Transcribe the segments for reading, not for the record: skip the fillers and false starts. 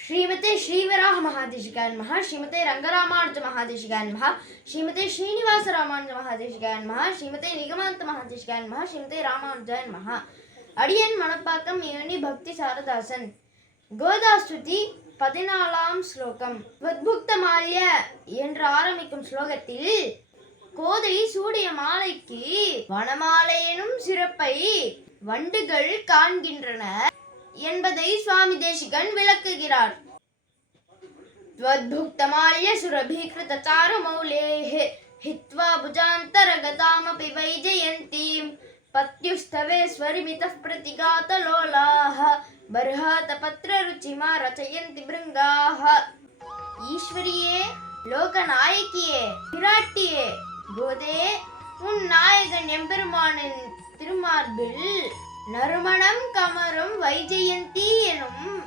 श्रीमते श्रीवराह महादेशिकाय नमः। श्रीमते रंगरामानुज महादेशिकाय नमः। श्रीमते श्रीनिवास रामानुज महादेशिकाय नमः। श्रीमते निगमान्त महादेशिकाय नमः। श्रीमते रामानुजाय नमः. अडियन मनपाक्कम ஏணி பக்தி சாரதாசன். கோதாஸ்துதி 14ஆம் ஸ்லோகம். வத்புக்தமால்ய என்று ஆரம்பிக்கும் ஸ்லோகத்தில் கோதை சூடிய மாலைக்கு வனமாலை எனும் சிறப்பை வண்டுகள் காண்கின்றன என்பதை சுவாமி தேசிகன் விளக்குகிறார். த்வத்புக்தமால்ய சுரபீக்ருத சாருமௌலேஹ ஹித்வா புஜாந்தரகதாமபி வைஜயந்தீம் பத்யுஸ்தவே ஸ்வரிமிதः பிரதிகாதலோலாஹ பர்ஹாத பத்ரருச்சிமா ரச்சயந்தி பிருங்காஹ. ஈஸ்வரியே, லோகநாயகியே, பிராட்டியே, கோதே, உன் நாயகன் எம்பெருமானின் திருமார்பில் நறுமணம் கமரும் வைஜெயந்தி எனும்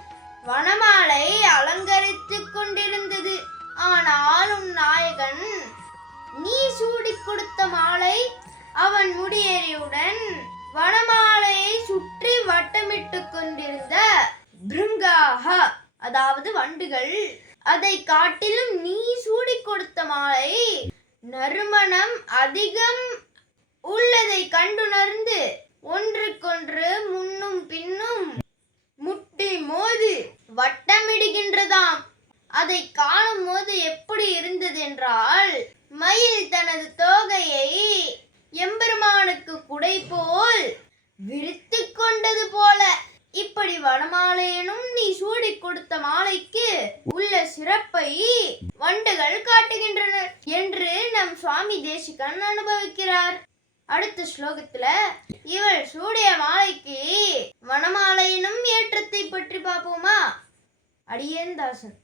வனமாலை அலங்கரித்துக் கொண்டிருந்தது. ஆனால் உன் நாயகன் நீ சூடிக் கொடுத்த மாலை அவன் முடியேறியுடன் வனமாலையை சுற்றி வட்டமிட்டுக் கொண்டிருந்த பிருங்காக, அதாவது வண்டுகள், அதை காட்டிலும் நீ சூடிக் கொடுத்த மாலை நறுமணம் அதிகம் உள்ளதை கண்டுணர்ந்து ஒன்றுக்கொன்று முன்னும் பின்னும் முட்டி மோதி வட்டமிடுகின்றதாம். அதை காணும் போது எப்படி இருந்தது என்றால், மயில் தனது தோகையை எம்பெருமானுக்கு குடை போல் விரித்து கொண்டது போல. இப்படி வனமாலையனும் நீ சூடி கொடுத்த மாலைக்கு உள்ள சிறப்பை வண்டுகள் காட்டுகின்றனர் என்று நம் சுவாமி தேசிகன் அனுபவிக்கிறார். அடுத்த ஸ்லோகத்துல இவள் சூடிய மாலைக்கு வனமாலையினும் ஏற்றத்தை பற்றி பார்ப்போமா? அடியேன் தாசன்.